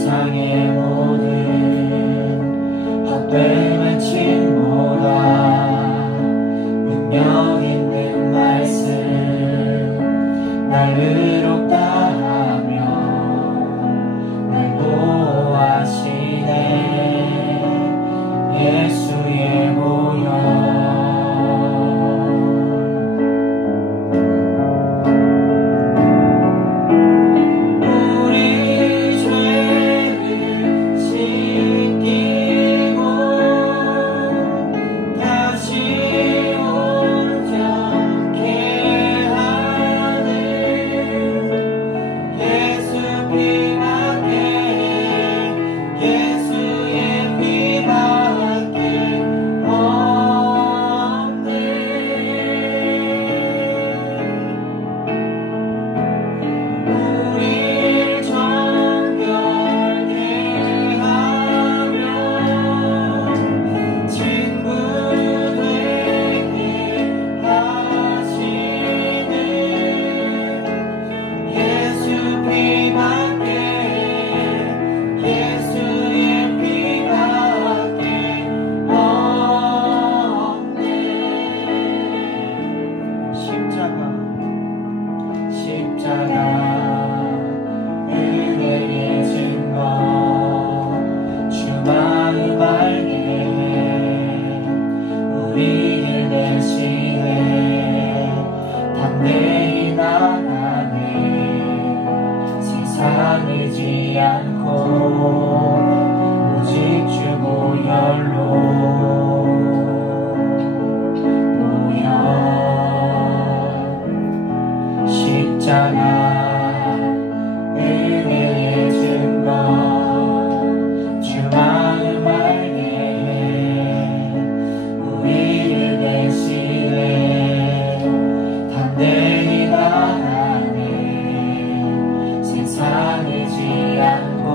세상에 세상이지 않고 오직 주 보혈로 보혈 십자가 은혜의 증거 주 마음 알게 우리를 대신해 담대히 나가네 세상이지 않고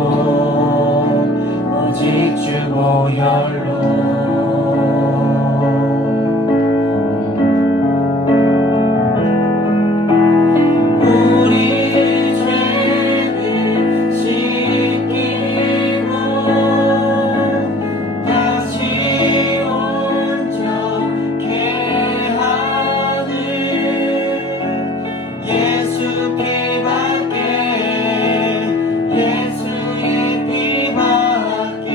오직 주 보혈로 예수의 피밖에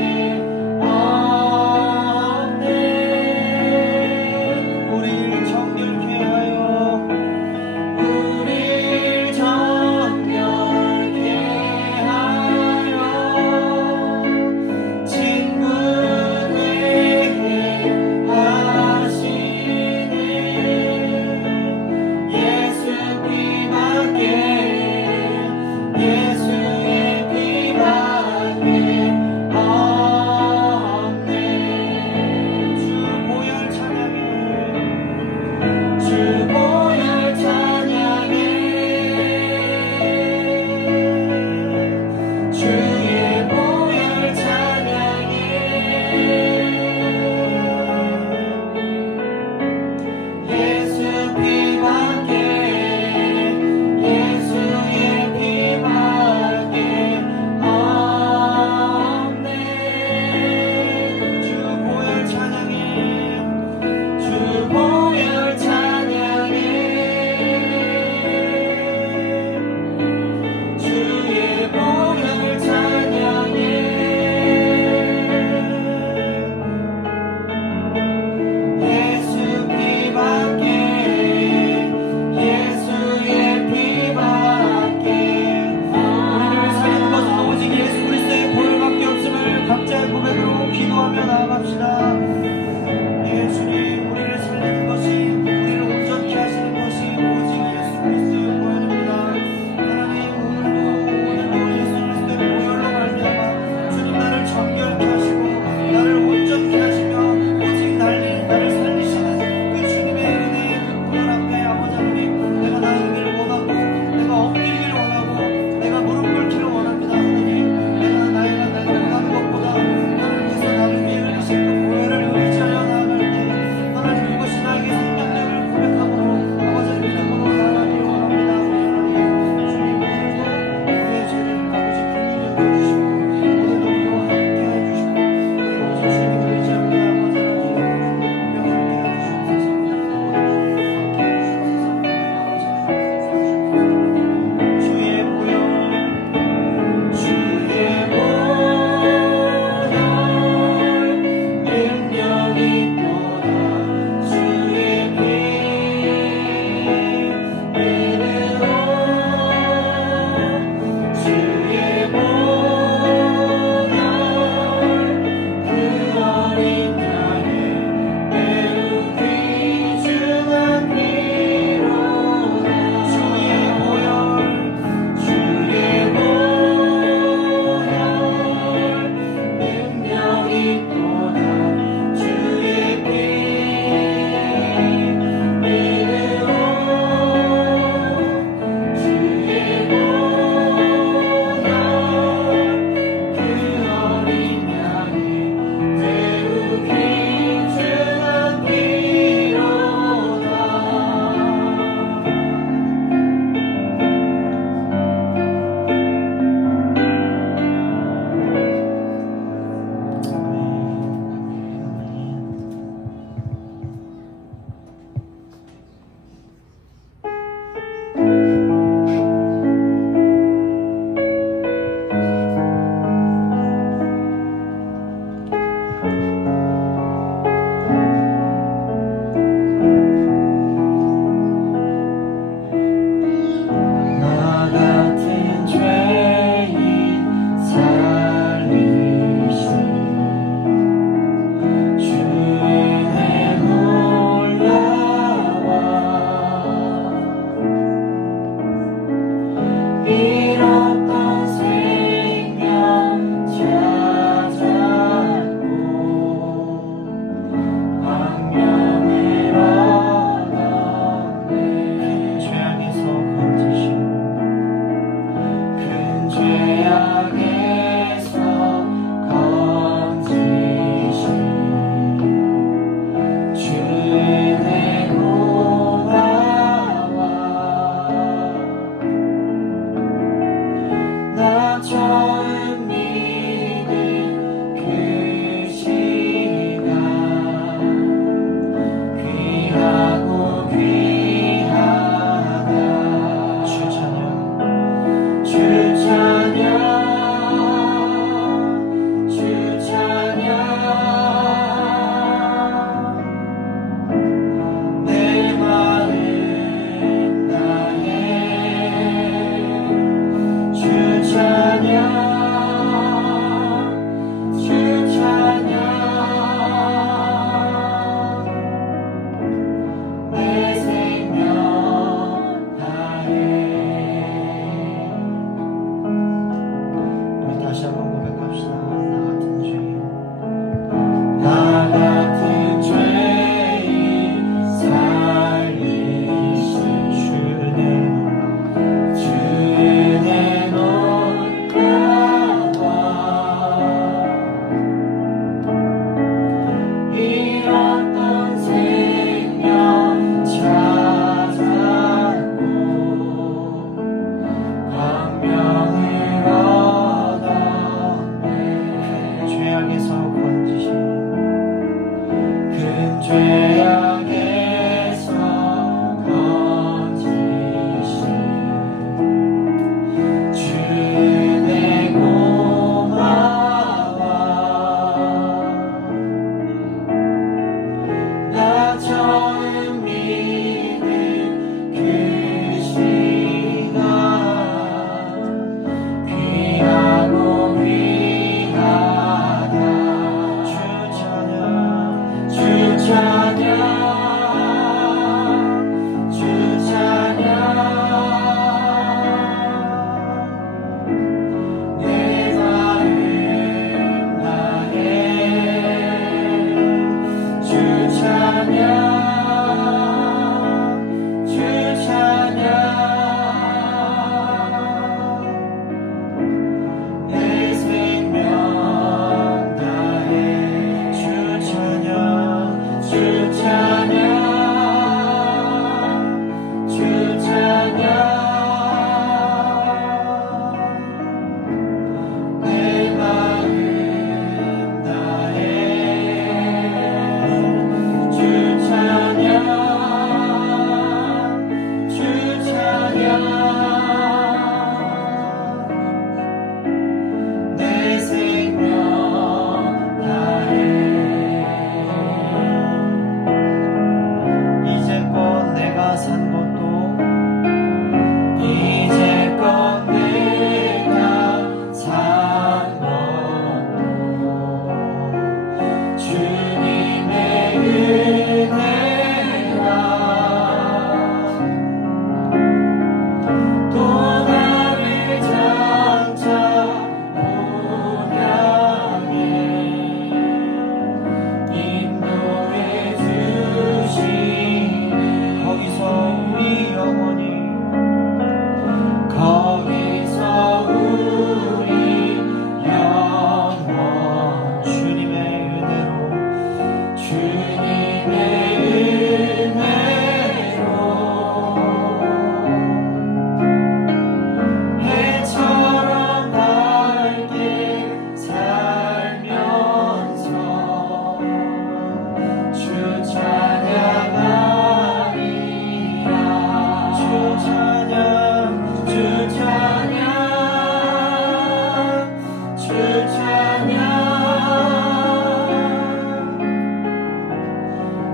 다시 한번 고백합시다. 나 같은 죄인 살리신 주의 은혜 놀라워 잃었던 생명 찾았고 광명을 얻었네. 죄악에서 건지신 큰 죄악에서 건지신 주 은혜 고마워. 나 처음 믿은 그 시간 귀하고 귀하다. 주 찬양 주 찬양 주 찬양 내 마음 다해 주 찬양 주 찬양 내 생명 다해 주 찬양 주 찬양 주 찬양 내 마음 다해 주 찬양 주 찬양 내 생명 다해 이제껏 내가 산 것도 이제껏 내가 산 것도 주님의 은혜라. 또 나를 장차 보향해 인도해 주시니 거기서 우리 영원히 거기서 우리 영원 주님의 은혜로 주님의 은혜로 해처럼 밝게 살면서 주 찬양하리라. 주 찬양 주 찬양 주 찬양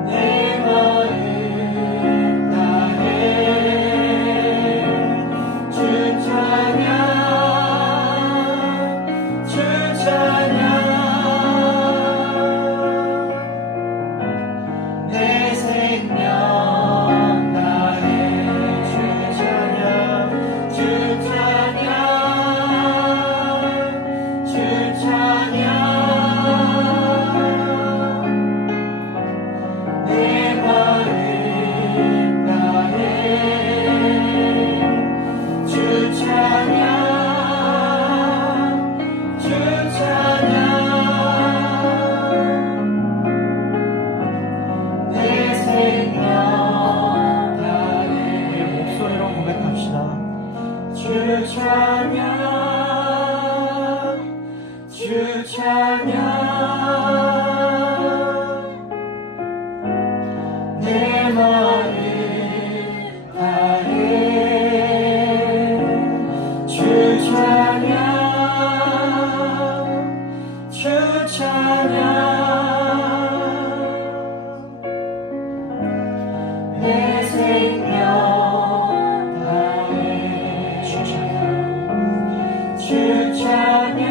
내 마음 다해 주 찬양 주 찬양 내 생명 다해 주 찬양 주 찬양 주 찬양 내 마음 다해 주 찬양 주 찬양 내 생명 다해 목소리로 고백합시다. 주 찬양 주 찬양 내 마음 다해 주 찬양 주 찬양 내 생명 다해 주 찬양 주 찬양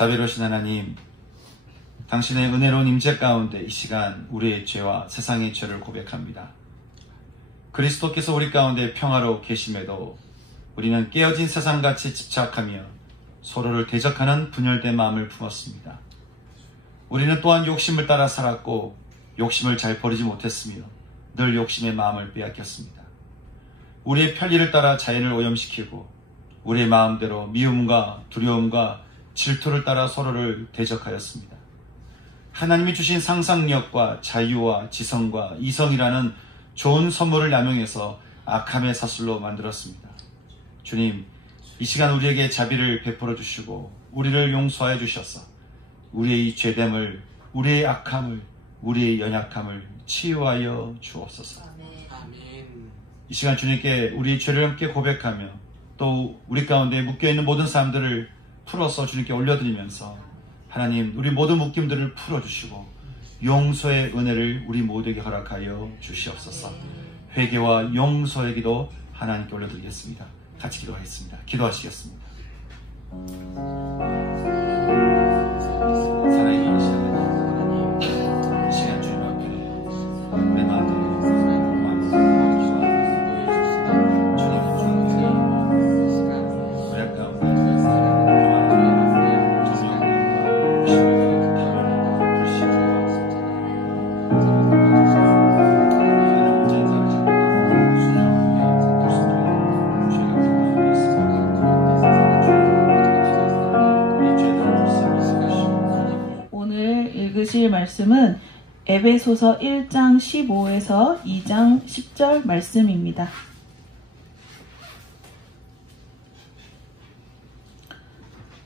자비로우신 하나님, 당신의 은혜로운 임재 가운데 이 시간 우리의 죄와 세상의 죄를 고백합니다. 그리스도께서 우리 가운데 평화로 계심에도 우리는 깨어진 세상같이 집착하며 서로를 대적하는 분열된 마음을 품었습니다. 우리는 또한 욕심을 따라 살았고 욕심을 잘 버리지 못했으며 늘 욕심의 마음을 빼앗겼습니다. 우리의 편리를 따라 자연을 오염시키고 우리의 마음대로 미움과 두려움과 질투를 따라 서로를 대적하였습니다. 하나님이 주신 상상력과 자유와 지성과 이성이라는 좋은 선물을 남용해서 악함의 사슬로 만들었습니다. 주님, 이 시간 우리에게 자비를 베풀어 주시고 우리를 용서하여 주셔서 우리의 이 죄됨을, 우리의 악함을, 우리의 연약함을 치유하여 주옵소서. 이 시간 주님께 우리의 죄를 함께 고백하며 또 우리 가운데 묶여있는 모든 사람들을 풀어서 주님께 올려드리면서 하나님, 우리 모든 묶임들을 풀어주시고 용서의 은혜를 우리 모두에게 허락하여 주시옵소서. 회개와 용서의 기도 하나님께 올려드리겠습니다. 같이 기도하겠습니다. 기도하시겠습니다. 살아있는 하나님, 이 시간 주님 앞에 우리 마음을 말씀은 에베소서 1장 15에서 2장 10절 말씀입니다.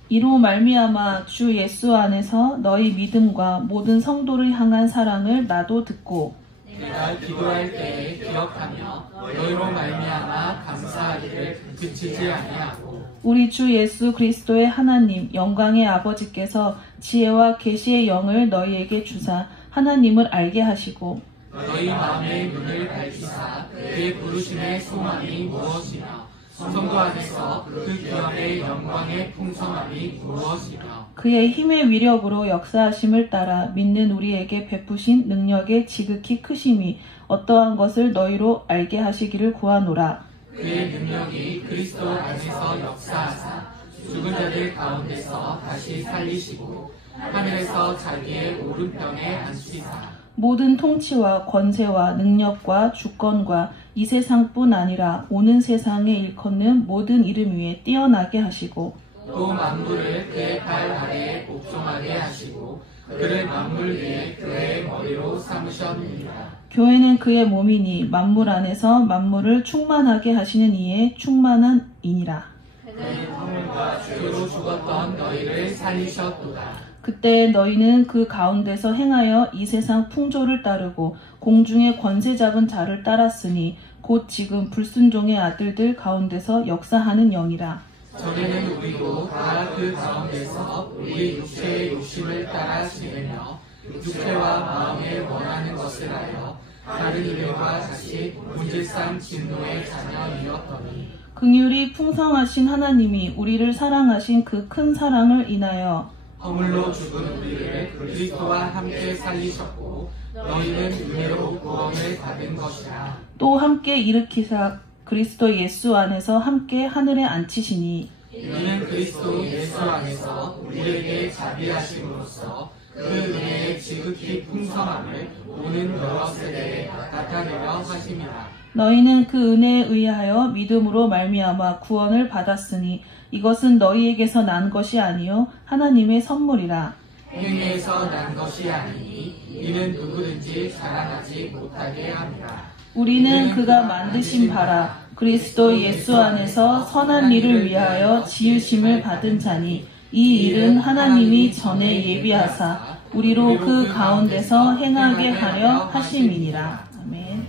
이로 말미암아 주 예수 안에서 너희 믿음과 모든 성도를 향한 사랑을 나도 듣고 내가 기도할 때에 기억하며 너희로 말미암아 감사하기를 그치지 아니하고 우리 주 예수 그리스도의 하나님 영광의 아버지께서 지혜와 계시의 영을 너희에게 주사 하나님을 알게 하시고 너희 마음의 눈을 밝히사 그의 부르심의 소망이 무엇이며 성도 안에서 그 귀함의 영광의 풍성함이 무엇이며 그의 힘의 위력으로 역사하심을 따라 믿는 우리에게 베푸신 능력의 지극히 크심이 어떠한 것을 너희로 알게 하시기를 구하노라. 그의 능력이 그리스도 안에서 역사하사 죽은 자들 가운데서 다시 살리시고 하늘에서 자기의 오른편에 앉히사 모든 통치와 권세와 능력과 주권과 이 세상뿐 아니라 오는 세상에 일컫는 모든 이름 위에 뛰어나게 하시고 또 만물을 그의 발 아래에 복종하게 하시고 그를 만물 위에 그의 머리로 삼으셨느니라. 교회는 그의 몸이니 만물 안에서 만물을 충만하게 하시는 이에 충만한 이니라. 그는 하물과 죄로 죽었던 너희를 살리셨도다. 그때 너희는 그 가운데서 행하여 이 세상 풍조를 따르고 공중의 권세 잡은 자를 따랐으니 곧 지금 불순종의 아들들 가운데서 역사하는 영이라. 전에는 우리도 다 그 가운데서 우리 육체의 욕심을 따라 지내며 육체와 마음에 원하는 것을 하여 다른 이들과 같이 문질상 진노의 자녀이었더니 긍휼이 풍성하신 하나님이 우리를 사랑하신 그 큰 사랑을 인하여 허물로 죽은 우리를 그리스도와 함께 살리셨고 너희는 은혜로 구원을 받은 것이라. 또 함께 일으키사 그리스도 예수 안에서 함께 하늘에 앉히시니 이는 그리스도 예수 안에서 우리에게 자비하심으로써 그 은혜의 지극히 풍성함을 오는 여러 세대에 나타내려 하심이라. 너희는 그 은혜에 의하여 믿음으로 말미암아 구원을 받았으니 이것은 너희에게서 난 것이 아니요 하나님의 선물이라. 행위에서 난 것이 아니니 이는 누구든지 자랑하지 못하게 함이라. 우리는 그가 만드신 바라 그리스도 예수 안에서 선한 일을 위하여 지으심을 받은 자니 이 일은 하나님이 전에 예비하사 우리로 그 가운데서 행하게 하려 하심이니라. 아멘.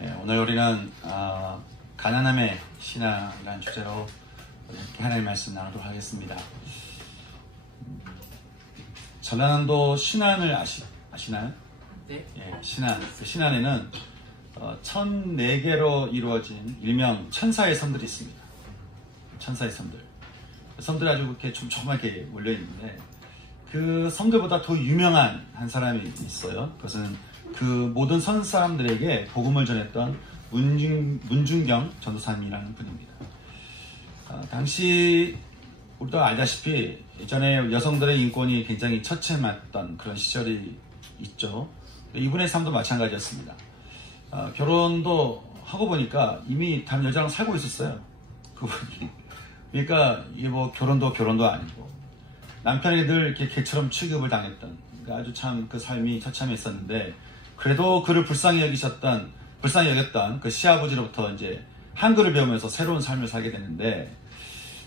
네, 오늘 우리는 가난함의 신앙이라는 주제로 이렇게 하나님의 말씀 나누도록 하겠습니다. 전라남도 신안을 아시나요? 네. 예, 신안. 그 신안에는 1004개로 이루어진 일명 천사의 섬들이 있습니다. 천사의 섬들. 섬들이 아주 이렇게 좀 조그맣게 몰려 있는데 그 섬들보다 더 유명한 한 사람이 있어요. 그것은 그 모든 선 사람들에게 복음을 전했던 문중경 전도사님이라는 분입니다. 당시 우리도 알다시피 예전에 여성들의 인권이 굉장히 처참했던 그런 시절이 있죠. 이분의 삶도 마찬가지였습니다. 결혼도 하고 보니까 이미 다른 여자랑 살고 있었어요. 그분이. 그러니까 이게 뭐 결혼도 아니고 남편에게 늘 이렇게 개처럼 취급을 당했던, 그러니까 아주 참 그 삶이 처참했었는데 그래도 그를 불쌍히 여겼던 그 시아버지로부터 이제 한글을 배우면서 새로운 삶을 살게 되는데,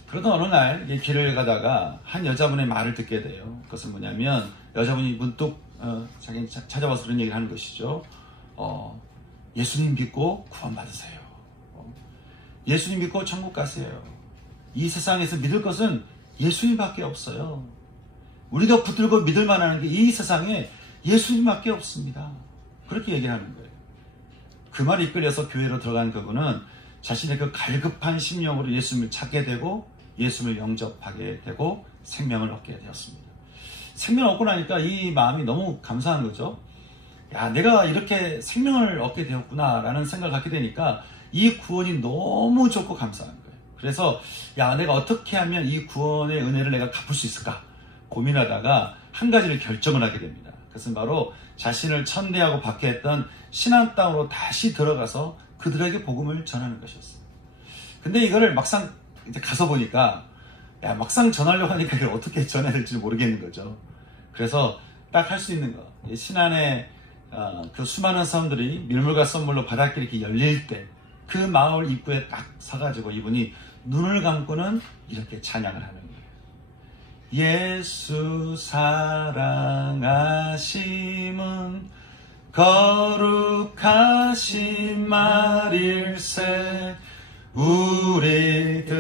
그러던 어느 날 길을 가다가 한 여자분의 말을 듣게 돼요. 그것은 뭐냐면 여자분이 문득 자기는 찾아와서 그런 얘기를 하는 것이죠. 예수님 믿고 구원받으세요. 예수님 믿고 천국 가세요. 이 세상에서 믿을 것은 예수님밖에 없어요. 우리가 붙들고 믿을 만한 게 이 세상에 예수님밖에 없습니다. 그렇게 얘기를 하는 거예요. 그 말에 이끌려서 교회로 들어간 그분은 자신의 그 갈급한 심령으로 예수님을 찾게 되고 예수님을 영접하게 되고 생명을 얻게 되었습니다. 생명을 얻고 나니까 이 마음이 너무 감사한 거죠. 야, 내가 이렇게 생명을 얻게 되었구나 라는 생각을 갖게 되니까 이 구원이 너무 좋고 감사한 거예요. 그래서 야, 내가 어떻게 하면 이 구원의 은혜를 내가 갚을 수 있을까 고민하다가 한 가지를 결정을 하게 됩니다. 그것은 바로 자신을 천대하고 박해했던 신안 땅으로 다시 들어가서 그들에게 복음을 전하는 것이었어요. 근데 이거를 막상 이제 가서 보니까 야, 막상 전하려고 하니까 이걸 어떻게 전해야 될지 모르겠는 거죠. 그래서 딱 할 수 있는 거, 신안의 그 수많은 사람들이 밀물과 썬물로 바닷길이 이렇게 열릴 때 그 마을 입구에 딱 서가지고 이분이 눈을 감고는 이렇게 찬양을 하는 거예요. 예수 사랑하심은 거룩하신 말일세. 우리들은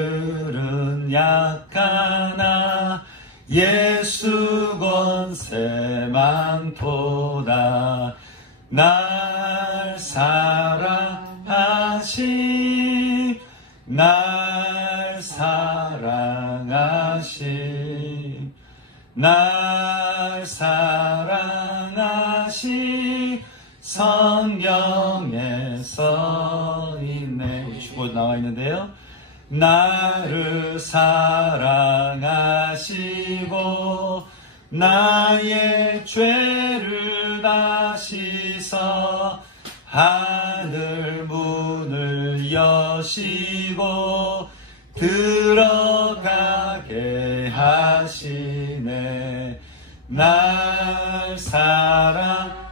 약하나 예수 권세만 도다. 날 사랑하심, 날 사랑하심, 날 사랑하심. 성경에 써 있네. 주고 나와 있는데요. 나를 사랑하시고 나의 죄를 다 씻어 하늘 문을 여시고 들어가게 하시네. 날 사랑하심,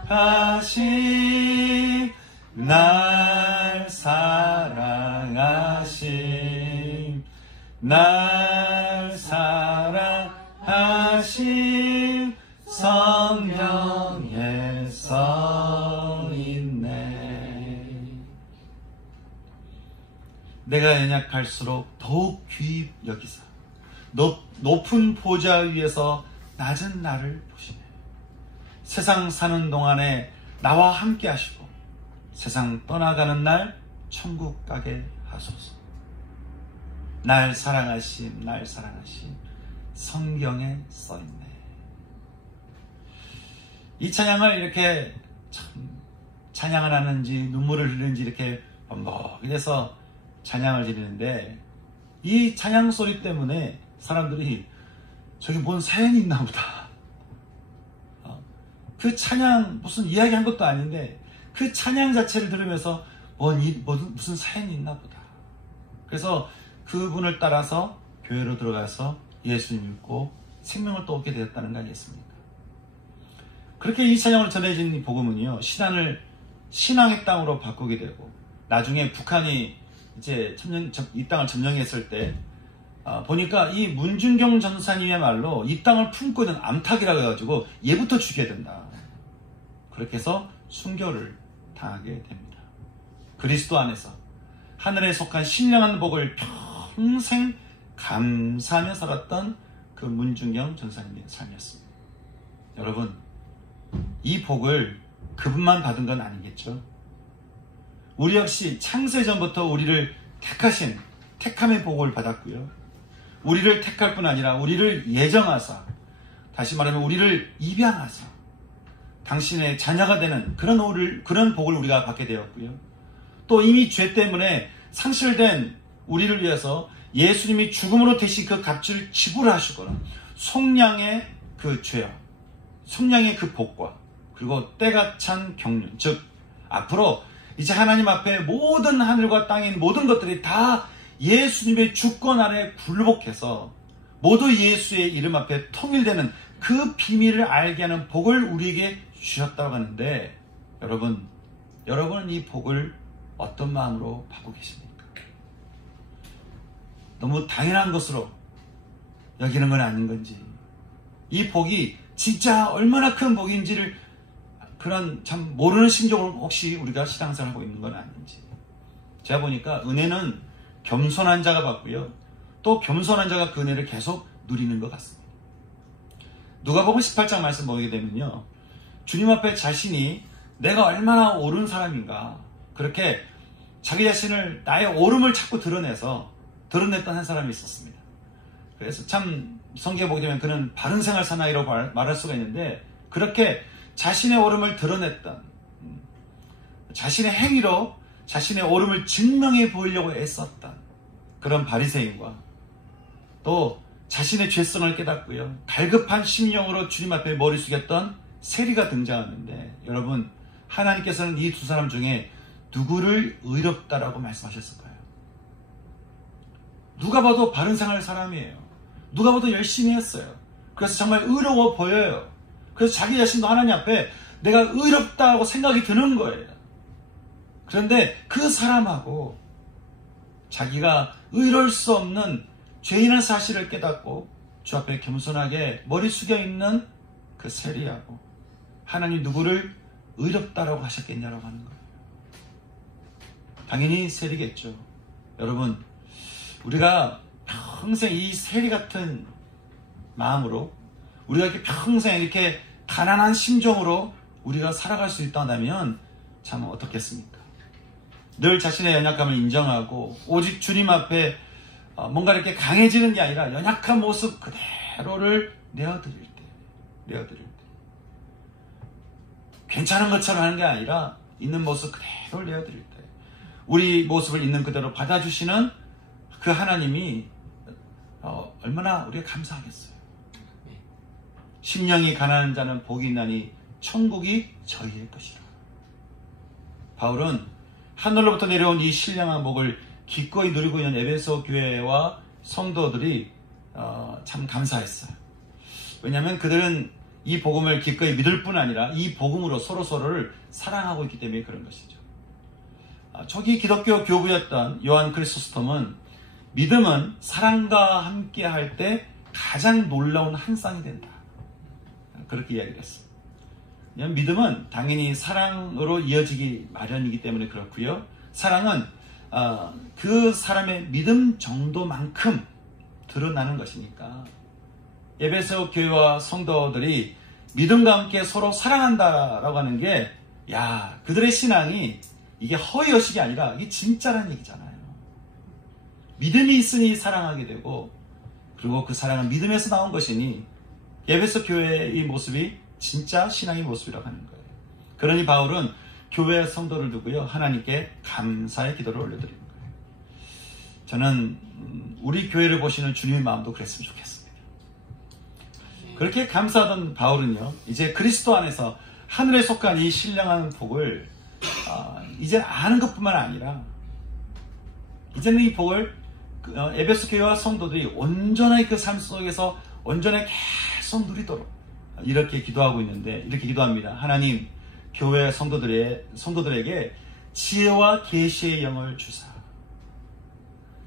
날 사랑하심, 날 사랑하심. 성경에 써 있네. 내가 연약할수록 더욱 귀히 여기사 높은 보좌 위에서 낮은 나를 보시네. 세상 사는 동안에 나와 함께 하시고 세상 떠나가는 날 천국 가게 하소서. 날 사랑하심, 날 사랑하심. 성경에 써있네. 이 찬양을 이렇게 참 찬양을 하는지 눈물을 흘리는지 이렇게 반복해서 찬양을 드리는데, 이 찬양 소리 때문에 사람들이 저기 뭔 사연이 있나 보다. 그 찬양 무슨 이야기한 것도 아닌데 그 찬양 자체를 들으면서 무슨 사연이 있나 보다. 그래서 그분을 따라서 교회로 들어가서 예수님 믿고 생명을 또 얻게 되었다는 거 아니겠습니까? 그렇게 이 찬양으로 전해진 이 복음은요, 신안을 신앙의 땅으로 바꾸게 되고, 나중에 북한이 이제 이 땅을 점령했을 때 보니까 이 문중경 전사님이야말로 이 땅을 품고 있는 암탉이라고 해가지고 얘부터 죽여야 된다. 그렇게 해서 순교를 당하게 됩니다. 그리스도 안에서 하늘에 속한 신령한 복을 평생 감사하며 살았던 그 문중경 전사님의 삶이었습니다. 여러분, 이 복을 그분만 받은 건 아니겠죠? 우리 역시 창세전부터 우리를 택하신 택함의 복을 받았고요. 우리를 택할 뿐 아니라 우리를 예정하사, 다시 말하면 우리를 입양하사 당신의 자녀가 되는 그런 복을 우리가 받게 되었고요. 또 이미 죄 때문에 상실된 우리를 위해서 예수님이 죽음으로 대신 그 값을 지불하시거나 속량의 그 죄와 속량의 그 복과 그리고 때가 찬 경륜, 즉 앞으로 이제 하나님 앞에 모든 하늘과 땅인 모든 것들이 다 예수님의 주권 아래 굴복해서 모두 예수의 이름 앞에 통일되는 그 비밀을 알게 하는 복을 우리에게 주셨다고 하는데, 여러분은 이 복을 어떤 마음으로 받고 계십니까? 너무 당연한 것으로 여기는 건 아닌 건지, 이 복이 진짜 얼마나 큰 복인지를 그런 참 모르는 심정으로 혹시 우리가 신앙생활을 하고 있는 건 아닌지. 제가 보니까 은혜는 겸손한 자가 받고요, 또 겸손한 자가 그 은혜를 계속 누리는 것 같습니다. 누가복음 18장 말씀 보게 되면요, 주님 앞에 자신이 내가 얼마나 옳은 사람인가, 그렇게 자기 자신을, 나의 옳음을 자꾸 드러냈던 한 사람이 있었습니다. 그래서 참 성경에 보게 되면 그는 바른 생활 사나이라고 말할 수가 있는데, 그렇게 자신의 옳음을 드러냈던, 자신의 행위로 자신의 옳음을 증명해 보이려고 애썼던 그런 바리새인과, 또 자신의 죄성을 깨닫고요, 갈급한 심령으로 주님 앞에 머리 숙였던 세리가 등장하는데, 여러분, 하나님께서는 이 두 사람 중에 누구를 의롭다라고 말씀하셨을까요? 누가 봐도 바른 생활 사람이에요. 누가 봐도 열심히 했어요. 그래서 정말 의로워 보여요. 그래서 자기 자신도 하나님 앞에 내가 의롭다고 생각이 드는 거예요. 그런데 그 사람하고 자기가 의로울 수 없는 죄인의 사실을 깨닫고 주 앞에 겸손하게 머리 숙여 있는 그 세리하고, 하나님 누구를 의롭다라고 하셨겠냐라고 하는 거예요. 당연히 세리겠죠. 여러분, 우리가 평생 이 세리 같은 마음으로, 우리가 이렇게 평생 이렇게 가난한 심정으로 우리가 살아갈 수 있다면 참 어떻겠습니까? 늘 자신의 연약함을 인정하고 오직 주님 앞에 뭔가 이렇게 강해지는 게 아니라 연약한 모습 그대로를 내어드릴 때, 괜찮은 것처럼 하는 게 아니라 있는 모습 그대로를 내어드릴 때, 우리 모습을 있는 그대로 받아주시는 그 하나님이 얼마나 우리가 감사하겠어요. 심령이 가난한 자는 복이 있나니 천국이 저희의 것이라. 바울은 하늘로부터 내려온 이 신령한 복을 기꺼이 누리고 있는 에베소 교회와 성도들이 참 감사했어요. 왜냐하면 그들은 이 복음을 기꺼이 믿을 뿐 아니라 이 복음으로 서로서로를 사랑하고 있기 때문에 그런 것이죠. 초기 기독교 교부였던 요한 크리소스톰은 믿음은 사랑과 함께 할 때 가장 놀라운 한 쌍이 된다, 그렇게 이야기를 했습니다. 믿음은 당연히 사랑으로 이어지기 마련이기 때문에 그렇고요, 사랑은 그 사람의 믿음 정도만큼 드러나는 것이니까 에베소 교회와 성도들이 믿음과 함께 서로 사랑한다라고 하는 게, 그들의 신앙이 이게 허위의식이 아니라 이게 진짜라는 얘기잖아요. 믿음이 있으니 사랑하게 되고, 그리고 그 사랑은 믿음에서 나온 것이니 에베소 교회의 모습이 진짜 신앙의 모습이라고 하는 거예요. 그러니 바울은 교회 성도를 두고요, 하나님께 감사의 기도를 올려드리는 거예요. 저는 우리 교회를 보시는 주님의 마음도 그랬으면 좋겠습니다. 그렇게 감사하던 바울은요, 이제 그리스도 안에서 하늘에 속한 이 신령한 복을 이제 아는 것뿐만 아니라, 이제는 이 복을 에베소 교회와 성도들이 온전하게 그 삶 속에서 온전하게 계속 누리도록 이렇게 기도하고 있는데, 이렇게 기도합니다. 하나님, 교회 성도들에게 지혜와 계시의 영을 주사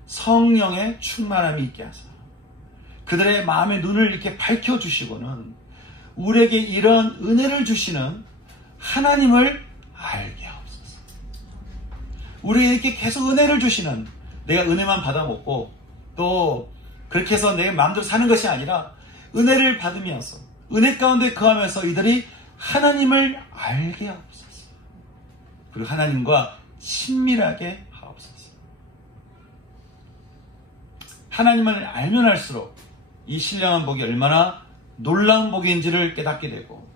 성령의 충만함이 있게 하사 그들의 마음의 눈을 이렇게 밝혀주시고는 우리에게 이런 은혜를 주시는 하나님을 알게 하옵소서. 우리에게 계속 은혜를 주시는, 내가 은혜만 받아먹고 또 그렇게 해서 내 마음대로 사는 것이 아니라 은혜를 받으면서 은혜 가운데 거하면서 이들이 하나님을 알게 하옵소서. 그리고 하나님과 친밀하게 하옵소서. 하나님을 알면 알수록 이 신령한 복이 얼마나 놀라운 복인지를 깨닫게 되고,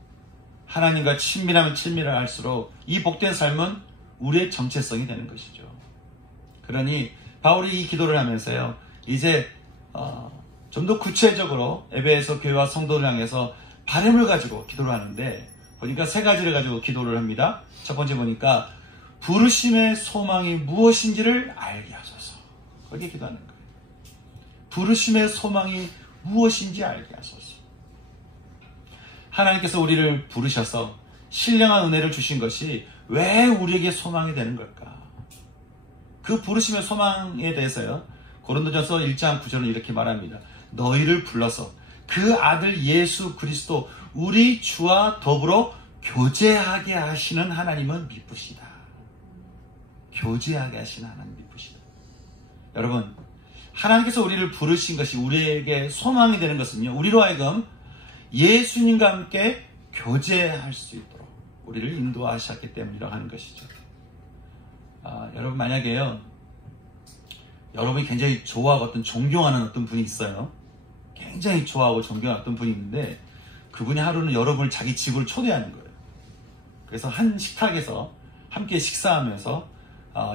하나님과 친밀하면 친밀할수록 이 복된 삶은 우리의 정체성이 되는 것이죠. 그러니 바울이 이 기도를 하면서요, 이제 좀 더 구체적으로 에베소 교회와 성도를 향해서 바람을 가지고 기도를 하는데, 보니까 세 가지를 가지고 기도를 합니다. 첫 번째 보니까 부르심의 소망이 무엇인지를 알게 하소서. 그렇게 기도하는 거예요. 부르심의 소망이 무엇인지 알게 하소서. 하나님께서 우리를 부르셔서 신령한 은혜를 주신 것이 왜 우리에게 소망이 되는 걸까? 그 부르심의 소망에 대해서요, 고린도전서 1장 9절은 이렇게 말합니다. 너희를 불러서 그 아들 예수 그리스도 우리 주와 더불어 교제하게 하시는 하나님은 미쁘시다. 교제하게 하시는 하나님 미쁘시다. 여러분, 하나님께서 우리를 부르신 것이 우리에게 소망이 되는 것은요, 우리로 하여금 예수님과 함께 교제할 수 있도록 우리를 인도하셨기 때문이라고 하는 것이죠. 여러분, 만약에요, 여러분이 굉장히 좋아하고 어떤 존경하는 어떤 분이 있어요. 굉장히 좋아하고 존경하는 어떤 분이 있는데, 그분이 하루는 여러분을 자기 집으로 초대하는 거예요. 그래서 한 식탁에서 함께 식사하면서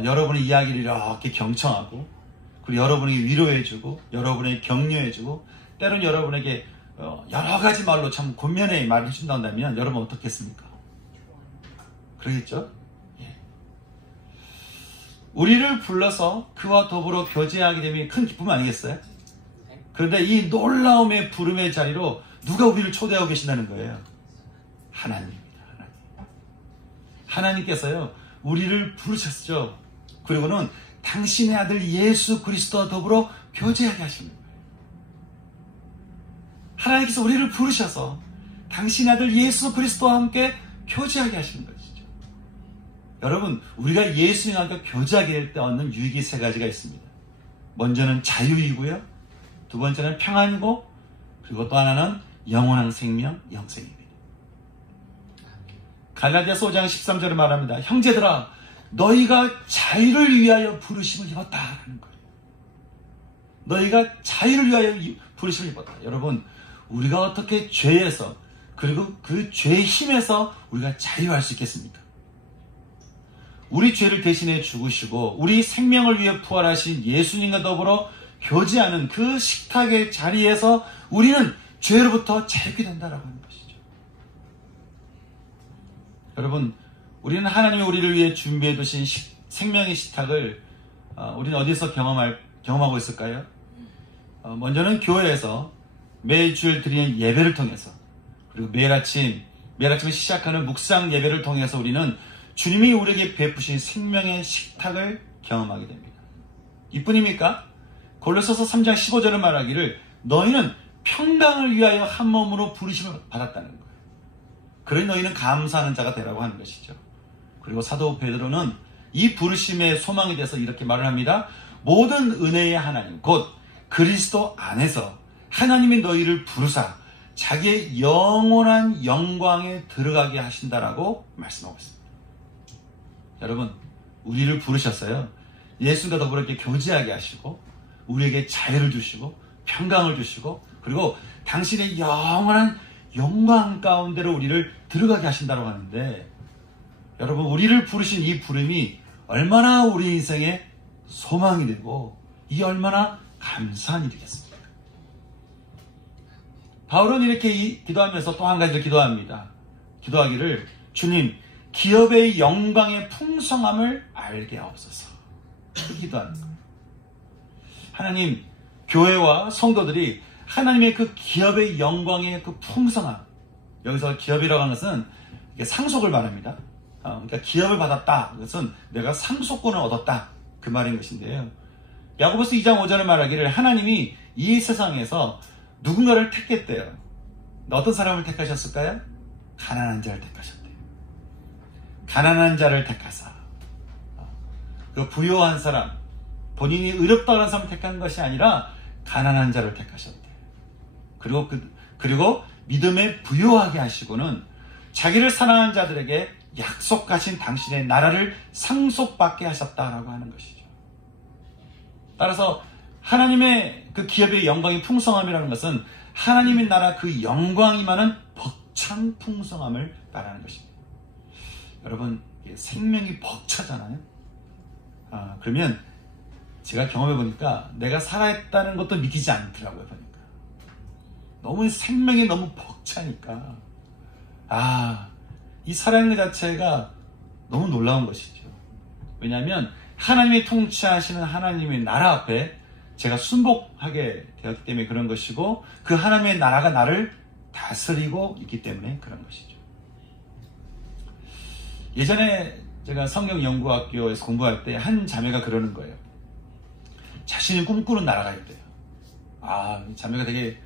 여러분의 이야기를 이렇게 경청하고, 그리고 여러분에게 위로해주고, 여러분에게 격려해주고, 때론 여러분에게 여러 가지 말로 참 권면의 말을 해준다면 여러분 어떻겠습니까? 그러겠죠? 예. 우리를 불러서 그와 더불어 교제하게 되면 큰 기쁨 아니겠어요? 그런데 이 놀라움의 부름의 자리로 누가 우리를 초대하고 계신다는 거예요? 하나님입니다. 하나님. 하나님께서요, 우리를 부르셨죠. 그리고는 당신의 아들 예수 그리스도와 더불어 교제하게 하시는 거예요. 하나님께서 우리를 부르셔서 당신의 아들 예수 그리스도와 함께 교제하게 하시는 것이죠. 여러분, 우리가 예수님과 함께 교제하게 될 때 얻는 유익이 세 가지가 있습니다. 먼저는 자유이고요, 두 번째는 평안이고, 그리고 또 하나는 영원한 생명, 영생입니다. 갈라디아서 5장 13절에 말합니다. 형제들아, 너희가 자유를 위하여 부르심을 입었다라는 거예요. 너희가 자유를 위하여 부르심을 입었다. 여러분, 우리가 어떻게 죄에서, 그리고 그 죄의 힘에서 우리가 자유할 수 있겠습니까? 우리 죄를 대신해 죽으시고 우리 생명을 위해 부활하신 예수님과 더불어 교제하는 그 식탁의 자리에서 우리는 죄로부터 자유케 된다라고 하는 것이죠. 여러분, 우리는 하나님이 우리를 위해 준비해 두신 생명의 식탁을 우리는 어디서 경험하고 있을까요? 먼저는 교회에서 매주일 드리는 예배를 통해서, 그리고 매일 아침에 시작하는 묵상 예배를 통해서 우리는 주님이 우리에게 베푸신 생명의 식탁을 경험하게 됩니다. 이뿐입니까? 골로새서 3장 15절을 말하기를 너희는 평강을 위하여 한 몸으로 부르심을 받았다는 거예요. 그러니 너희는 감사하는 자가 되라고 하는 것이죠. 그리고 사도 베드로는 이 부르심의 소망에 대해서 이렇게 말을 합니다. 모든 은혜의 하나님 곧 그리스도 안에서 하나님이 너희를 부르사 자기의 영원한 영광에 들어가게 하신다라고 말씀하고 있습니다. 여러분, 우리를 부르셨어요. 예수님과 더불어 이렇게 교제하게 하시고 우리에게 자유를 주시고 평강을 주시고, 그리고 당신의 영원한 영광 가운데로 우리를 들어가게 하신다고 하는데, 여러분, 우리를 부르신 이 부름이 얼마나 우리 인생의 소망이 되고 이 얼마나 감사한 일이겠습니까? 바울은 이렇게 기도하면서 또 한 가지를 기도합니다. 기도하기를 주님, 기업의 영광의 풍성함을 알게 하옵소서. 기도하는 거예요. 하나님, 교회와 성도들이 하나님의 그 기업의 영광의 그 풍성함, 여기서 기업이라고 하는 것은 상속을 말합니다. 그러니까 기업을 받았다, 그것은 내가 상속권을 얻었다, 그 말인 것인데요. 야고보서 2장 5절에 말하기를 하나님이 이 세상에서 누군가를 택했대요. 어떤 사람을 택하셨을까요? 가난한 자를 택하셨대요. 가난한 자를 택하사 그 부유한 사람, 본인이 의롭다는 사람을 택한 것이 아니라 가난한 자를 택하셨대. 그리고 믿음에 부유하게 하시고는 자기를 사랑하는 자들에게 약속하신 당신의 나라를 상속받게 하셨다라고 하는 것이죠. 따라서 하나님의 그 기업의 영광이 풍성함이라는 것은 하나님의 나라 그 영광이 많은 벅찬 풍성함을 말하는 것입니다. 여러분, 생명이 벅차잖아요. 그러면 제가 경험해 보니까 내가 살아있다는 것도 믿기지 않더라고요. 보니까 너무 생명이 너무 벅차니까 이 살아있는 것 자체가 너무 놀라운 것이죠. 왜냐하면 하나님이 통치하시는 하나님의 나라 앞에 제가 순복하게 되었기 때문에 그런 것이고, 그 하나님의 나라가 나를 다스리고 있기 때문에 그런 것이죠. 예전에 제가 성경연구학교에서 공부할 때 한 자매가 그러는 거예요. 자신이 꿈꾸는 나라가 있대요. 자매가 되게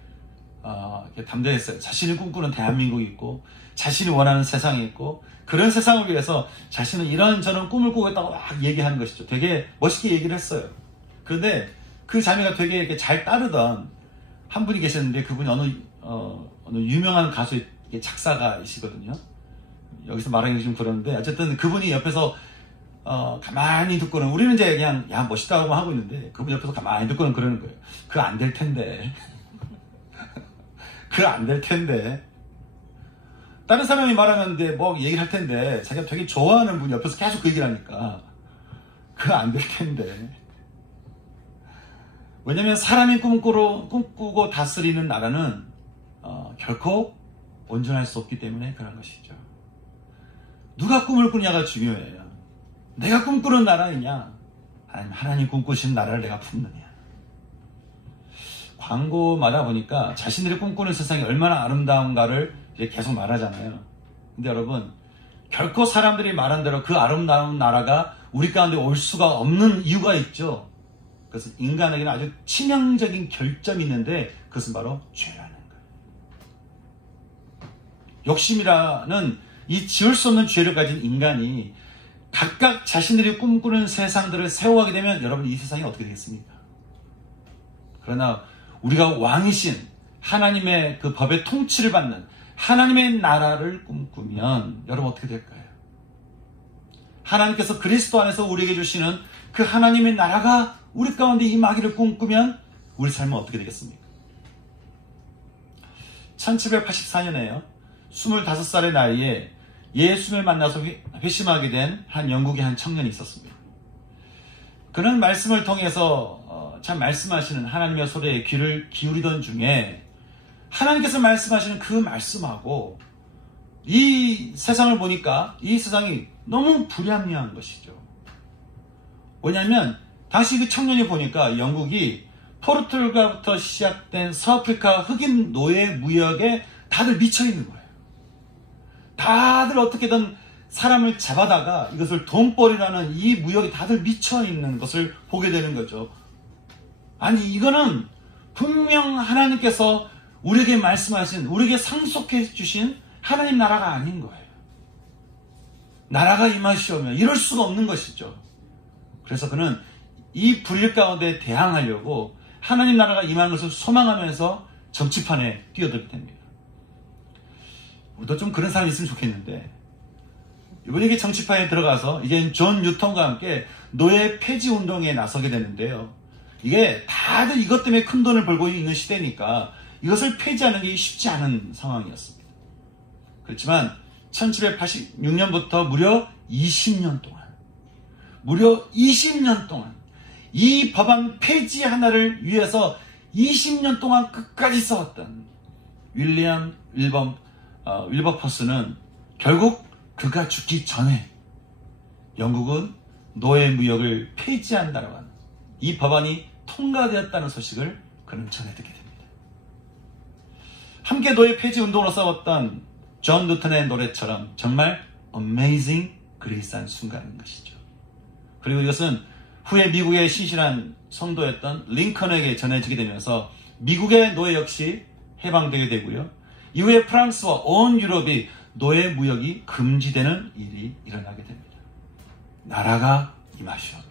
담대했어요. 자신이 꿈꾸는 대한민국이 있고, 자신이 원하는 세상이 있고, 그런 세상을 위해서 자신은 이런저런 꿈을 꾸고 있다고 막 얘기하는 것이죠. 되게 멋있게 얘기를 했어요. 그런데 그 자매가 되게 이렇게 잘 따르던 한 분이 계셨는데, 그분이 어느 유명한 가수의 작사가이시거든요. 여기서 말하기 좀 그러는데, 어쨌든 그분이 옆에서 가만히 듣고는, 우리는 이제 그냥 야 멋있다고 하고 있는데, 그분 옆에서 가만히 듣고는 그러는 거예요. 그거 안 될 텐데. 그거 안 될 텐데. 다른 사람이 말하는데 뭐 얘기를 할 텐데, 자기가 되게 좋아하는 분이 옆에서 계속 그 얘기를 하니까 그거 안 될 텐데. 왜냐면 사람이 꿈꾸고 다스리는 나라는 결코 온전할 수 없기 때문에 그런 것이죠. 누가 꿈을 꾸냐가 중요해요. 내가 꿈꾸는 나라이냐, 아니면 하나님 꿈꾸신 나라를 내가 품느냐. 광고마다 보니까 자신들이 꿈꾸는 세상이 얼마나 아름다운가를 계속 말하잖아요. 근데 여러분, 결코 사람들이 말한 대로 그 아름다운 나라가 우리 가운데 올 수가 없는 이유가 있죠. 그것은 인간에게는 아주 치명적인 결점이 있는데, 그것은 바로 죄라는 거예요. 욕심이라는 이 지울 수 없는 죄를 가진 인간이 각각 자신들이 꿈꾸는 세상들을 세워가게 되면, 여러분, 이 세상이 어떻게 되겠습니까? 그러나 우리가 왕이신 하나님의 그 법의 통치를 받는 하나님의 나라를 꿈꾸면 여러분 어떻게 될까요? 하나님께서 그리스도 안에서 우리에게 주시는 그 하나님의 나라가 우리 가운데 임하기를 꿈꾸면 우리 삶은 어떻게 되겠습니까? 1784년에요. 25살의 나이에 예수를 만나서 회심하게 된 한 영국의 한 청년이 있었습니다. 그는 말씀을 통해서 참 말씀하시는 하나님의 소리에 귀를 기울이던 중에, 하나님께서 말씀하시는 그 말씀하고 이 세상을 보니까 이 세상이 너무 불합리한 것이죠. 왜냐하면 당시 그 청년이 보니까 영국이 포르투갈부터 시작된 서아프리카 흑인 노예 무역에 다들 미쳐있는 거예요. 다들 어떻게든 사람을 잡아다가 이것을 돈벌이라는 이 무역에 다들 미쳐있는 것을 보게 되는 거죠. 아니, 이거는 분명 하나님께서 우리에게 말씀하신, 우리에게 상속해 주신 하나님 나라가 아닌 거예요. 나라가 임하시오며 이럴 수가 없는 것이죠. 그래서 그는 이 불일 가운데 대항하려고 하나님 나라가 임하는 것을 소망하면서 정치판에 뛰어들게 됩니다. 우리도 좀 그런 사람이 있으면 좋겠는데, 이분에게 정치판에 들어가서 이제 존 뉴턴과 함께 노예 폐지 운동에 나서게 되는데요. 이게 다들 이것 때문에 큰 돈을 벌고 있는 시대니까 이것을 폐지하는 게 쉽지 않은 상황이었습니다. 그렇지만 1786년부터 무려 20년 동안 이 법안 폐지 하나를 위해서 20년 동안 끝까지 싸웠던 윌리엄 윌버퍼스는 결국 그가 죽기 전에 영국은 노예 무역을 폐지한다고 하는 이 법안이 통과되었다는 소식을 그는 전해 듣게 됩니다. 함께 노예 폐지 운동으로 싸웠던 존 뉴턴의 노래처럼 정말 Amazing Grace한 순간인 것이죠. 그리고 이것은 후에 미국의 신실한 성도였던 링컨에게 전해지게 되면서 미국의 노예 역시 해방되게 되고요. 이후에 프랑스와 온 유럽이 노예 무역이 금지되는 일이 일어나게 됩니다. 나라가 임하시오며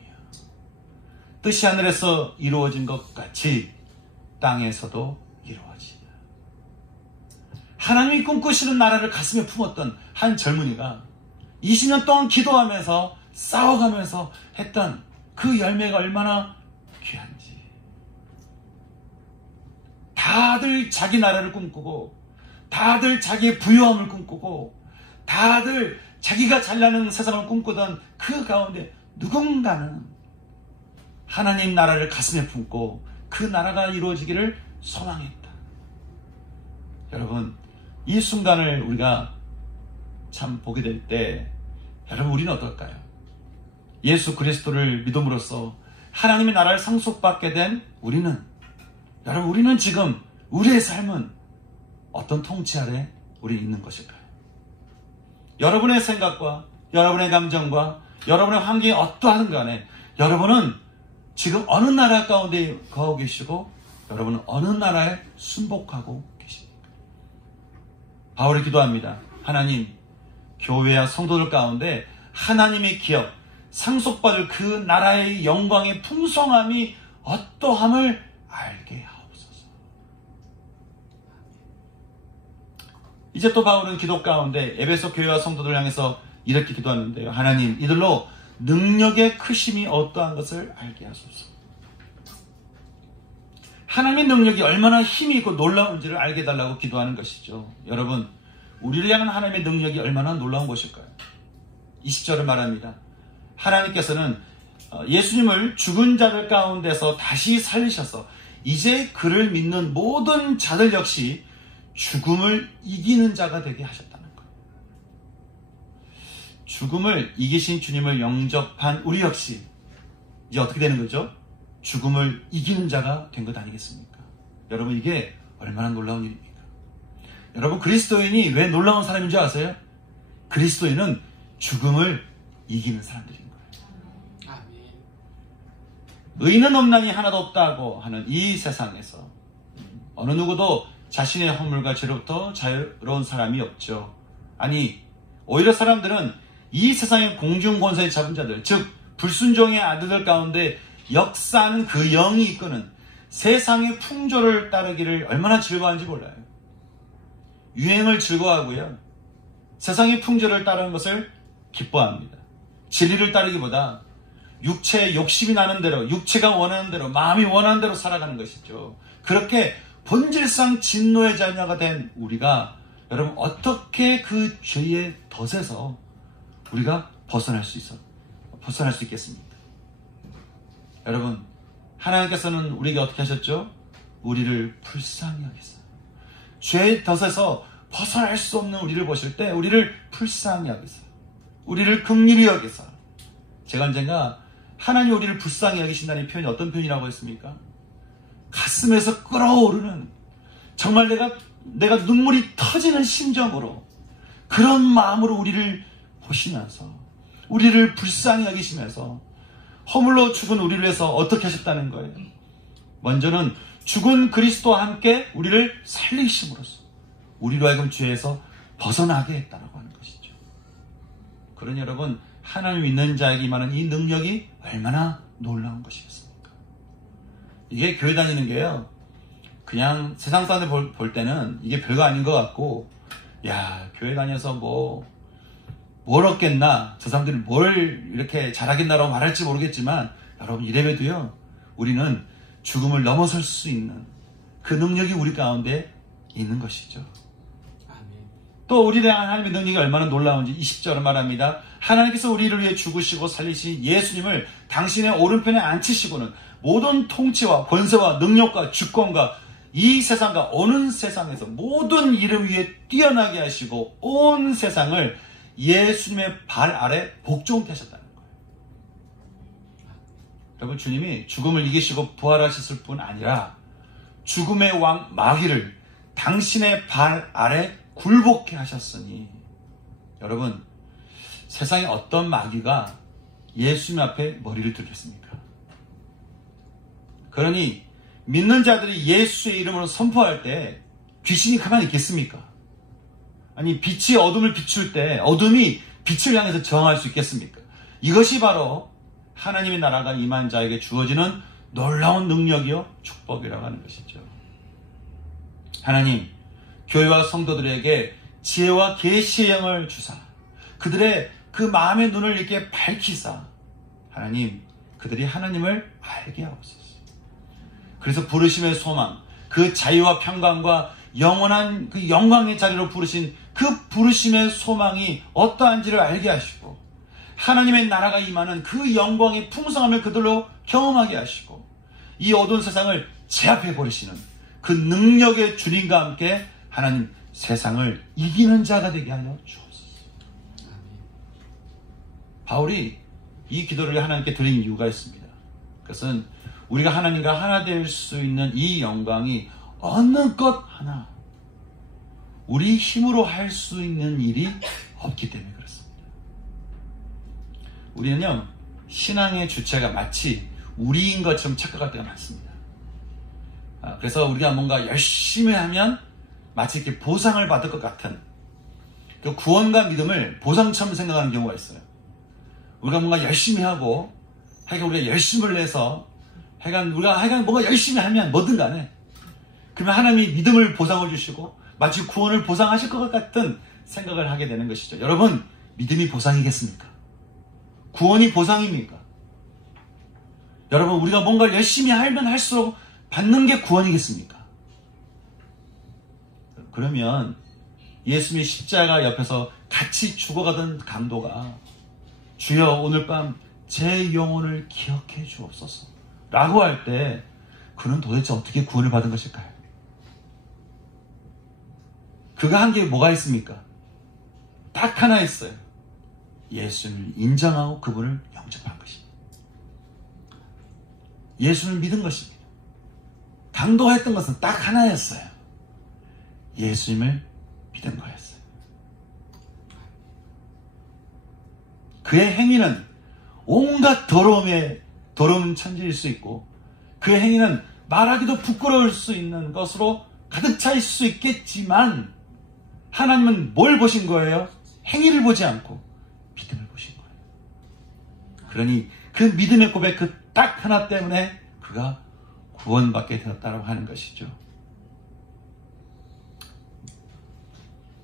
뜻이 하늘에서 이루어진 것 같이 땅에서도 이루어지라. 하나님이 꿈꾸시는 나라를 가슴에 품었던 한 젊은이가 20년 동안 기도하면서 싸워가면서 했던 그 열매가 얼마나 귀한지. 다들 자기 나라를 꿈꾸고, 다들 자기의 부유함을 꿈꾸고, 다들 자기가 잘나는 세상을 꿈꾸던 그 가운데 누군가는 하나님 나라를 가슴에 품고 그 나라가 이루어지기를 소망했다. 여러분, 이 순간을 우리가 참 보게 될 때 여러분, 우리는 어떨까요? 예수 그리스도를 믿음으로써 하나님의 나라를 상속받게 된 우리는, 여러분, 우리는 지금 우리의 삶은 어떤 통치 아래 우리 있는 것일까요? 여러분의 생각과 여러분의 감정과 여러분의 환경이 어떠하든 간에 여러분은 지금 어느 나라 가운데 거하고 계시고 여러분은 어느 나라에 순복하고 계십니까? 바울이 기도합니다. 하나님, 교회와 성도들 가운데 하나님의 기업, 상속받을 그 나라의 영광의 풍성함이 어떠함을 알게 하옵소서. 이제 또 바울은 기도 가운데 에베소 교회와 성도들을 향해서 이렇게 기도하는데요. 하나님, 이들로 능력의 크심이 어떠한 것을 알게 하소서. 하나님의 능력이 얼마나 힘이 있고 놀라운지를 알게 해달라고 기도하는 것이죠. 여러분, 우리를 향한 하나님의 능력이 얼마나 놀라운 것일까요? 20절을 말합니다. 하나님께서는 예수님을 죽은 자들 가운데서 다시 살리셔서 이제 그를 믿는 모든 자들 역시 죽음을 이기는 자가 되게 하셨다는 거예요. 죽음을 이기신 주님을 영접한 우리 역시 이제 어떻게 되는 거죠? 죽음을 이기는 자가 된 것 아니겠습니까? 여러분, 이게 얼마나 놀라운 일입니까? 여러분, 그리스도인이 왜 놀라운 사람인 줄 아세요? 그리스도인은 죽음을 이기는 사람들인 거예요. 의인은 없나니 하나도 없다고 하는 이 세상에서 어느 누구도 자신의 허물과 죄로부터 자유로운 사람이 없죠. 아니, 오히려 사람들은 이 세상의 공중권세에 잡은 자들, 즉 불순종의 아들들 가운데 역사하는 그 영이 이끄는 세상의 풍조를 따르기를 얼마나 즐거워하는지 몰라요. 유행을 즐거워하고요, 세상의 풍조를 따르는 것을 기뻐합니다. 진리를 따르기보다 육체의 욕심이 나는 대로, 육체가 원하는 대로, 마음이 원하는 대로 살아가는 것이죠. 그렇게 본질상 진노의 자녀가 된 우리가 여러분, 어떻게 그 죄의 덫에서 우리가 벗어날 수 있겠습니까? 여러분, 하나님께서는 우리에게 어떻게 하셨죠? 우리를 불쌍히 여기셨어요. 죄의 덫에서 벗어날 수 없는 우리를 보실 때 우리를 불쌍히 여기셨어요. 우리를 긍휼히 여기서. 제가 언젠가 하나님 우리를 불쌍히 여기신다는 표현이 어떤 표현이라고 했습니까? 가슴에서 끓어오르는, 정말 내가 눈물이 터지는 심정으로, 그런 마음으로 우리를 보시면서, 우리를 불쌍히 여기시면서 허물로 죽은 우리를 위해서 어떻게 하셨다는 거예요? 먼저는 죽은 그리스도와 함께 우리를 살리심으로써 우리로 하여금 죄에서 벗어나게 했다라고 하는 것이죠. 그러니 여러분, 하나님 믿는 자에게 임하는 이 능력이 얼마나 놀라운 것이겠습니까? 이게 교회 다니는 게요, 그냥 세상 사람들 볼 때는 이게 별거 아닌 것 같고, 야, 교회 다녀서 뭘 얻겠나, 저 사람들이 뭘 이렇게 잘하겠나라고 말할지 모르겠지만, 여러분, 이래봬도요, 우리는 죽음을 넘어설 수 있는 그 능력이 우리 가운데 있는 것이죠. 또 우리에 대한 하나님의 능력이 얼마나 놀라운지 20절은 말합니다. 하나님께서 우리를 위해 죽으시고 살리신 예수님을 당신의 오른편에 앉히시고는 모든 통치와 권세와 능력과 주권과 이 세상과 오는 세상에서 모든 이름 위에 뛰어나게 하시고 온 세상을 예수님의 발 아래 복종케 하셨다는 거예요. 여러분, 주님이 죽음을 이기시고 부활하셨을 뿐 아니라 죽음의 왕 마귀를 당신의 발 아래 굴복케 하셨으니, 여러분, 세상에 어떤 마귀가 예수님 앞에 머리를 들겠습니까? 그러니 믿는 자들이 예수의 이름으로 선포할 때 귀신이 가만히 있겠습니까? 아니, 빛이 어둠을 비출 때 어둠이 빛을 향해서 저항할 수 있겠습니까? 이것이 바로 하나님의 나라가 임한 자에게 주어지는 놀라운 능력이요 축복이라고 하는 것이죠. 하나님, 교회와 성도들에게 지혜와 계시의 영을 주사 그들의 그 마음의 눈을 이렇게 밝히사 하나님, 그들이 하나님을 알게 하옵소서. 그래서 부르심의 소망, 그 자유와 평강과 영원한 그 영광의 자리로 부르신 그 부르심의 소망이 어떠한지를 알게 하시고 하나님의 나라가 임하는 그 영광의 풍성함을 그들로 경험하게 하시고 이 어두운 세상을 제압해 버리시는 그 능력의 주님과 함께 하나님 세상을 이기는 자가 되게 하여 주옵소서. 바울이 이 기도를 하나님께 드린 이유가 있습니다. 그것은 우리가 하나님과 하나 될 수 있는 이 영광이 어느 것 하나 우리 힘으로 할 수 있는 일이 없기 때문에 그렇습니다. 우리는요, 신앙의 주체가 마치 우리인 것처럼 착각할 때가 많습니다. 그래서 우리가 뭔가 열심히 하면 마치 이렇게 보상을 받을 것 같은 그 구원과 믿음을 보상처럼 생각하는 경우가 있어요. 우리가 뭔가 열심히 하고 하여간 우리가 열심을 내서 하여간 뭔가 열심히 하면 뭐든 간에 그러면 하나님이 믿음을 보상을 주시고 마치 구원을 보상하실 것 같은 생각을 하게 되는 것이죠. 여러분, 믿음이 보상이겠습니까? 구원이 보상입니까? 여러분, 우리가 뭔가 열심히 하면 할수록 받는 게 구원이겠습니까? 그러면 예수님의 십자가 옆에서 같이 죽어가던 강도가 주여 오늘 밤 제 영혼을 기억해 주옵소서 라고 할 때 그는 도대체 어떻게 구원을 받은 것일까요? 그가 한 게 뭐가 있습니까? 딱 하나 있어요. 예수님을 인정하고 그분을 영접한 것입니다. 예수를 믿은 것입니다. 강도가 했던 것은 딱 하나였어요. 예수님을 믿은 거였어요. 그의 행위는 온갖 더러운 천지일 수 있고 그의 행위는 말하기도 부끄러울 수 있는 것으로 가득 차 있을 수 있겠지만 하나님은 뭘 보신 거예요? 행위를 보지 않고 믿음을 보신 거예요. 그러니 그 믿음의 고백 그 딱 하나 때문에 그가 구원받게 되었다고 하는 것이죠.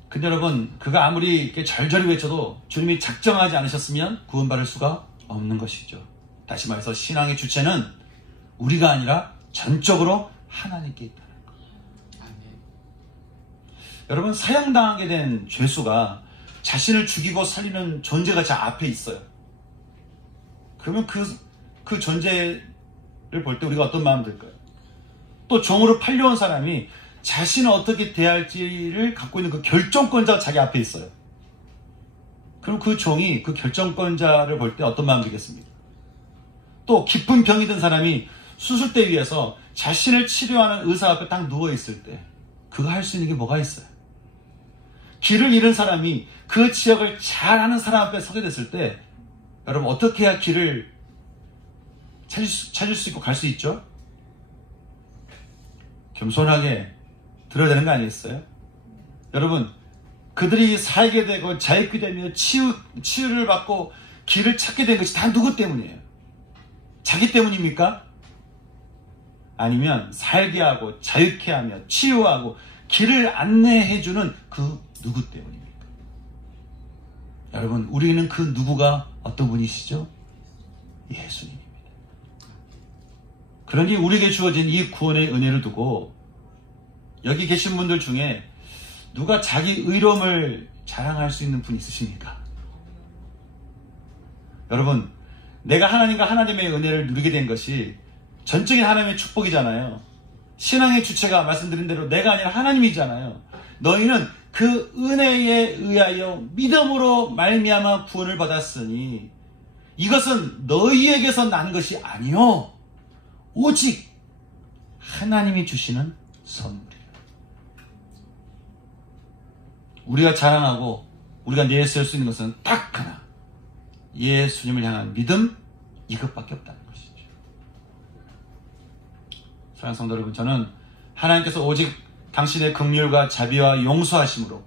근데 여러분, 그가 아무리 이렇게 절절히 외쳐도 주님이 작정하지 않으셨으면 구원받을 수가 없는 것이죠. 다시 말해서 신앙의 주체는 우리가 아니라 전적으로 하나님께 있다는 것. 여러분, 사형당하게 된 죄수가 자신을 죽이고 살리는 존재가 제 앞에 있어요. 그러면 그 존재를 볼 때 우리가 어떤 마음 들까요? 또 종으로 팔려온 사람이 자신을 어떻게 대할지를 갖고 있는 그 결정권자가 자기 앞에 있어요. 그럼 그 종이 그 결정권자를 볼 때 어떤 마음 들겠습니까? 또 깊은 병이 든 사람이 수술대 위에서 자신을 치료하는 의사 앞에 딱 누워있을 때 그가 할 수 있는 게 뭐가 있어요? 길을 잃은 사람이 그 지역을 잘 아는 사람 앞에 서게 됐을 때 여러분, 어떻게 해야 길을 찾을 수 있고 갈 수 있죠? 겸손하게 들어야 되는 거 아니겠어요? 여러분, 그들이 살게 되고 자유케 되며 치유를 받고 길을 찾게 된 것이 다 누구 때문이에요? 자기 때문입니까? 아니면 살게 하고 자유케 하며 치유하고 길을 안내해주는 그 누구 때문입니까? 여러분, 우리는 그 누구가 어떤 분이시죠? 예수님입니다. 그러니 우리에게 주어진 이 구원의 은혜를 두고 여기 계신 분들 중에 누가 자기 의로움을 자랑할 수 있는 분 있으십니까? 여러분, 내가 하나님과 하나님의 은혜를 누리게 된 것이 전적인 하나님의 축복이잖아요. 신앙의 주체가 말씀드린 대로 내가 아니라 하나님이잖아요. 너희는 그 은혜에 의하여 믿음으로 말미암아 구원을 받았으니 이것은 너희에게서 난 것이 아니요 오직 하나님이 주시는 선물이에요. 우리가 자랑하고 우리가 내세울 수 있는 것은 딱 하나, 예수님을 향한 믿음, 이것밖에 없다는 것이죠. 사랑하는 성도 여러분, 저는 하나님께서 오직 당신의 긍휼과 자비와 용서하심으로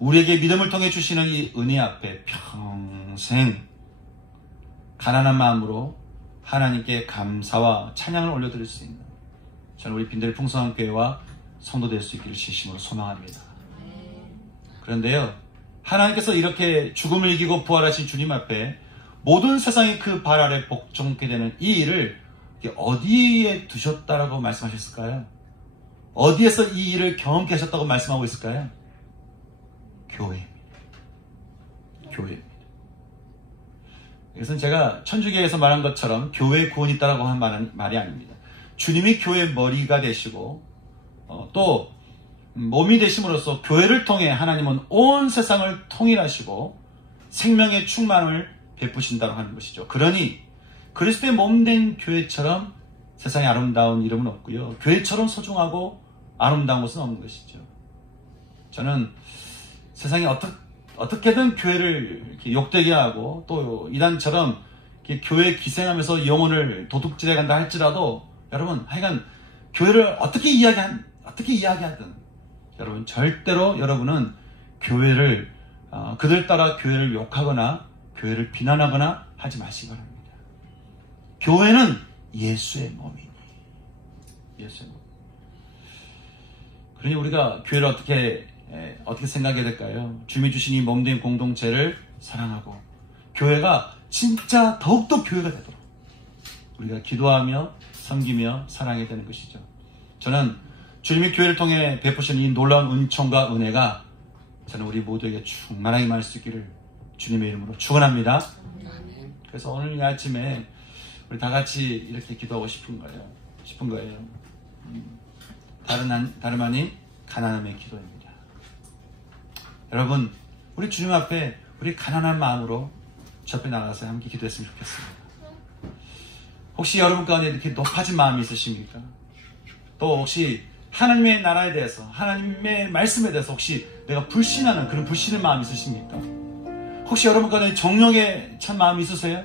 우리에게 믿음을 통해 주시는 이 은혜 앞에 평생 가난한 마음으로 하나님께 감사와 찬양을 올려드릴 수 있는 저는 우리 빈들 풍성한 교회와 성도 될 수 있기를 진심으로 소망합니다. 그런데요, 하나님께서 이렇게 죽음을 이기고 부활하신 주님 앞에 모든 세상이 그 발 아래 복종케 되는 이 일을 어디에 두셨다라고 말씀하셨을까요? 어디에서 이 일을 경험케 하셨다고 말씀하고 있을까요? 교회입니다. 교회입니다. 이것은 제가 천주교에서 말한 것처럼 교회에 구원이 있다라고 한 말이 아닙니다. 주님이 교회의 머리가 되시고 또 몸이 되심으로써 교회를 통해 하나님은 온 세상을 통일하시고 생명의 충만을 베푸신다고 하는 것이죠. 그러니 그리스도의 몸된 교회처럼 세상에 아름다운 이름은 없고요. 교회처럼 소중하고 아름다운 것은 없는 것이죠. 저는 세상에 어떻게든 교회를 이렇게 욕되게 하고 또 이단처럼 이렇게 교회에 기생하면서 영혼을 도둑질해 간다 할지라도 여러분 하여간 교회를 어떻게 이야기하든 여러분 절대로 여러분은 교회를 그들 따라 교회를 욕하거나 교회를 비난하거나 하지 마시기 바랍니다. 교회는 예수의 몸이니 예수의 몸. 그러니 우리가 교회를 어떻게 생각해야 될까요? 주님이 주신 이 몸된 공동체를 사랑하고 교회가 진짜 더욱더 교회가 되도록 우리가 기도하며 섬기며 사랑해야 되는 것이죠. 저는 주님이 교회를 통해 베푸신 이 놀라운 은총과 은혜가 저는 우리 모두에게 충만하게 임할 수 있기를 주님의 이름으로 축원합니다. 그래서 오늘 이 아침에 우리 다 같이 이렇게 기도하고 싶은 거예요. 다름 아닌 가난함의 기도입니다. 여러분, 우리 주님 앞에 우리 가난한 마음으로 저 앞에 나가서 함께 기도했으면 좋겠습니다. 혹시 여러분 가운데 이렇게 높아진 마음이 있으십니까? 또 혹시 하나님의 나라에 대해서, 하나님의 말씀에 대해서 혹시 내가 불신하는 그런 불신의 마음이 있으십니까? 혹시 여러분 가운데 정욕에 찬 마음이 있으세요?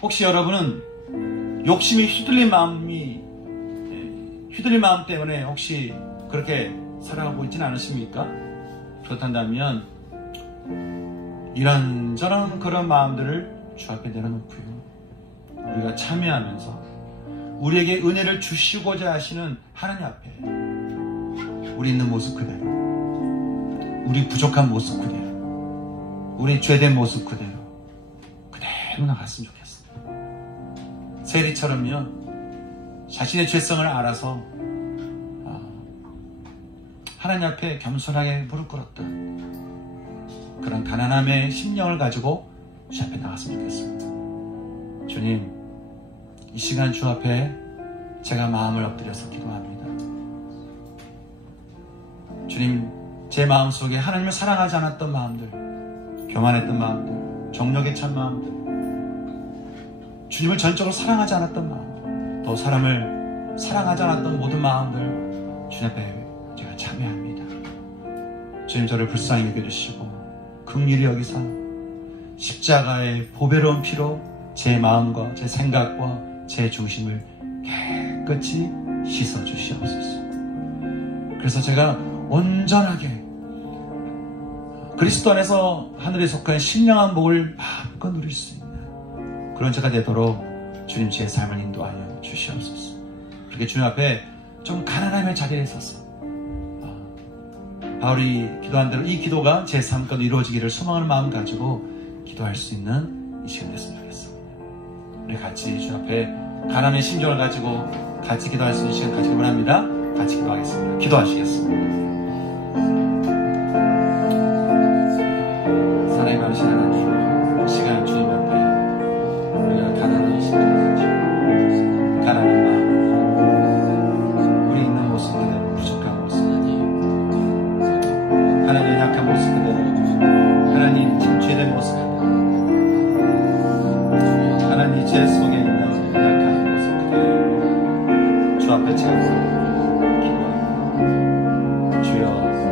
혹시 여러분은 욕심이 휘둘린 마음 때문에 혹시 그렇게 살아가고 있지는 않으십니까? 그렇다면 이런저런 그런 마음들을 주 앞에 내려놓고요. 우리가 참여하면서 우리에게 은혜를 주시고자 하시는 하나님 앞에 우리 있는 모습 그대로, 우리 부족한 모습 그대로, 우리 죄된 모습 그대로 나갔으면 좋겠습니다. 세리처럼요, 자신의 죄성을 알아서 하나님 앞에 겸손하게 무릎 꿇었다. 그런 가난함의 심령을 가지고 주 앞에 나갔으면 좋겠습니다. 주님, 이 시간 주 앞에 제가 마음을 엎드려서 기도합니다. 주님, 제 마음속에 하나님을 사랑하지 않았던 마음들, 교만했던 마음들, 정욕에 찬 마음들, 주님을 전적으로 사랑하지 않았던 마음들, 또 사람을 사랑하지 않았던 모든 마음들 주님 앞에 제가 참여합니다. 주님, 저를 불쌍히 여겨주시고 긍휼히 여기사 십자가의 보배로운 피로 제 마음과 제 생각과 제 중심을 깨끗이 씻어주시옵소서. 그래서 제가 온전하게 그리스도 안에서 하늘에 속한 신령한 복을 마음껏 누릴 수 있는 그런 제가 되도록 주님 제 삶을 인도하여 주시옵소서. 그렇게 주님 앞에 좀 가난함의 자리에 서서 바울이 기도한 대로 이 기도가 제 삶 가운데 이루어지기를 소망하는 마음 가지고 기도할 수 있는 이 시간 됐으면 좋겠습니다. 우리 같이 주 앞에 가난의 심정을 가지고 같이 기도할 수 있는 시간 가지기 원합니다. 같이 기도하겠습니다. 기도하시겠습니다. 사랑이 많으신 하나님, 이 시간 주님 앞에 우리가 가난한 심정을 가지고 가난한 마음, 우리 있는 모습 그대로, 부족한 모습, 하나님 약한 모습 그대로, 하나님 침체된 모습 그대로, 하나님 제 속에 있는 약한 모습 그대로 주 앞에 채우고 기도합니다. 주여,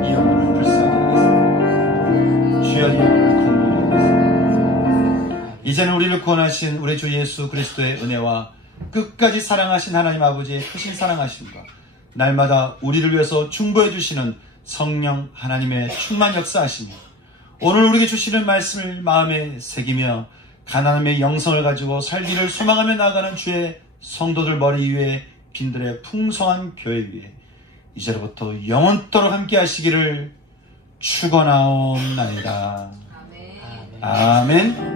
이 영혼을 불쌍히 여기소서. 주여, 이 영혼을 긍휼히 여기소서. 이제는 우리를 구원하신 우리 주 예수 그리스도의 은혜와 끝까지 사랑하신 하나님 아버지의 크신 사랑하심과 날마다 우리를 위해서 중보해 주시는 성령 하나님의 충만 역사하시며 오늘 우리에게 주시는 말씀을 마음에 새기며 가난함의 영성을 가지고 살기를 소망하며 나아가는 주의 성도들 머리 위에 빈들의 풍성한 교회 위에 이제로부터 영원토록 함께 하시기를 축원하옵나이다. 아멘.